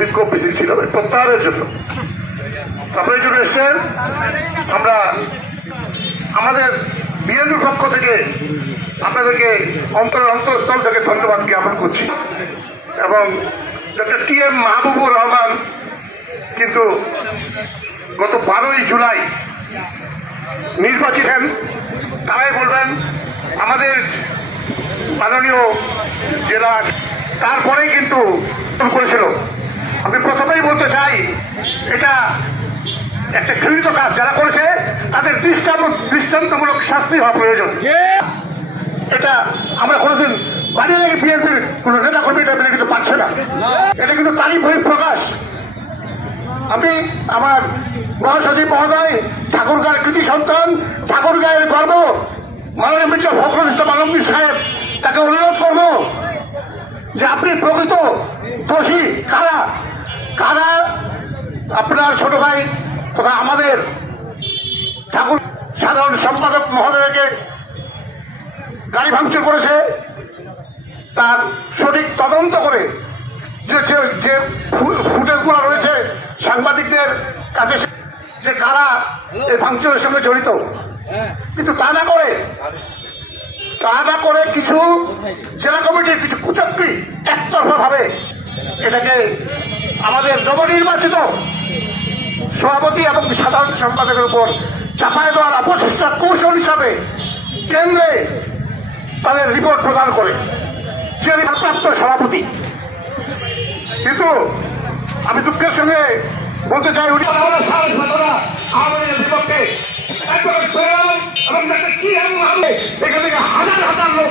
বিক্ষোভ মিছিল ছিল প্রত্যাহারের জন্য। আপনারা এই জন্য এসছেন। আমরা আমাদের বিএনপির পক্ষ থেকে আপনাদেরকে অন্তঃস্থল থেকে ধন্যবাদ জ্ঞাপন করছি। এবং ডক্টর টি.এম. মাহবুবুর রহমান কিন্তু গত 12ই জুলাই নির্বাচিত হন। তারাই বলবেন আমাদের মাননীয় জেলা তারপরেই কিন্তু করেছিল। আমি প্রথমেই বলতে চাই এটা একটা ঘৃণিত কাজ যারা করেছে তাদের দৃষ্টান্তমূলক শাস্তি হওয়া প্রয়োজন। এটা আমরা কোনোদিন বাড়ি থেকে বিএনপির কোন নেতা কর্মী এটা মেনে নিতে পারছে না। এটা কিন্তু তারই বহিঃপ্রকাশ। আমি আমার মহাসচিব মহোদয় ঠাকুরগাঁয়ের কৃতি সন্তান, ঠাকুরগাঁয়ের গর্ব মাননীয় মির্জা ফখরুল ইসলাম আলমগীর সাহেব, তাকে অনুরোধ করব যে আপনি প্রকৃত দোষী কারা কারা আপনার ছোট ভাই তথা আমাদের ঠাকুর সাধারণ সম্পাদক মহোদয়কে গাড়ি ভাঙচুর করেছে তার সঠিক তদন্ত করে যে ফুটেজগুলো রয়েছে সাংবাদিকদের কাছে যে কারা এই ভাঙচুরের সঙ্গে জড়িত, কিন্তু তা না করে কিছু জেলা কমিটির কিছু কুচক্রী একতরফা ভাবে এটাকে আমাদের নবনির্বাচিত সভাপতি এবং সাধারণ সম্পাদকের উপর চাপায় দেওয়ার অপচেষ্টার কৌশল হিসাবে কেন্দ্রে তাদের রিপোর্ট প্রদান করে যে প্রাপ্ত সভাপতি। কিন্তু আমি দুঃখের সঙ্গে বলতে চাই উনি আমাদের বিপক্ষে এবং এখান থেকে হাজার হাজার লোক